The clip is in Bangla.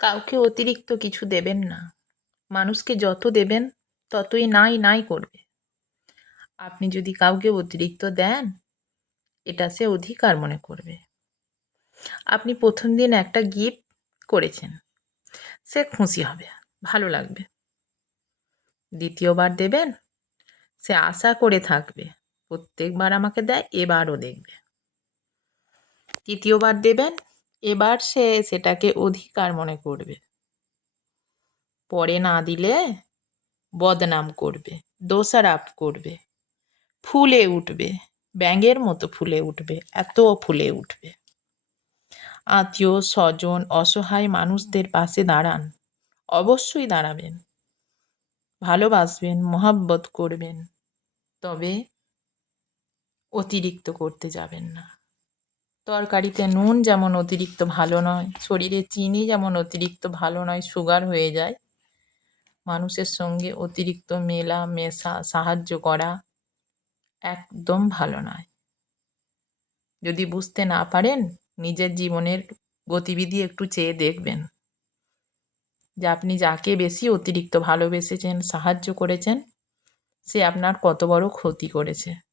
কাউকে অতিরিক্ত কিছু দেবেন না। মানুষকে যত দেবেন ততই নাই নাই করবে। আপনি যদি কাউকে অতিরিক্ত দেন, এটা সে অধিকার মনে করবে। আপনি প্রথম দিন একটা গিফট করেছেন, সে খুশি হবে, ভালো লাগবে। দ্বিতীয়বার দেবেন, সে আশা করে থাকবে প্রত্যেকবার আমাকে দেয়, এবারও দেখবে। তৃতীয়বার দেবেন, এবার সে সেটাকে অধিকার মনে করবে। পরে না দিলে বদনাম করবে, দোষারোপ করবে, ফুলে উঠবে, ব্যাঙের মতো ফুলে উঠবে, এত ফুলে উঠবে। আত্মীয় স্বজন অসহায় মানুষদের পাশে দাঁড়ান, অবশ্যই দাঁড়াবেন, ভালোবাসবেন, মহব্বত করবেন, তবে অতিরিক্ত করতে যাবেন না। তরকারিতে নুন যেমন অতিরিক্ত ভালো নয়, শরীরে চিনি যেমন অতিরিক্ত ভালো নয়, সুগার হয়ে যায়, মানুষের সঙ্গে অতিরিক্ত মেলা মেশা সাহায্য করা একদম ভালো নয়। যদি বুঝতে না পারেন, নিজের জীবনের গতিবিধি একটু চেয়ে দেখবেন যে আপনি যাকে বেশি অতিরিক্ত ভালোবেসেছেন, সাহায্য করেছেন, সে আপনার কত বড় ক্ষতি করেছে।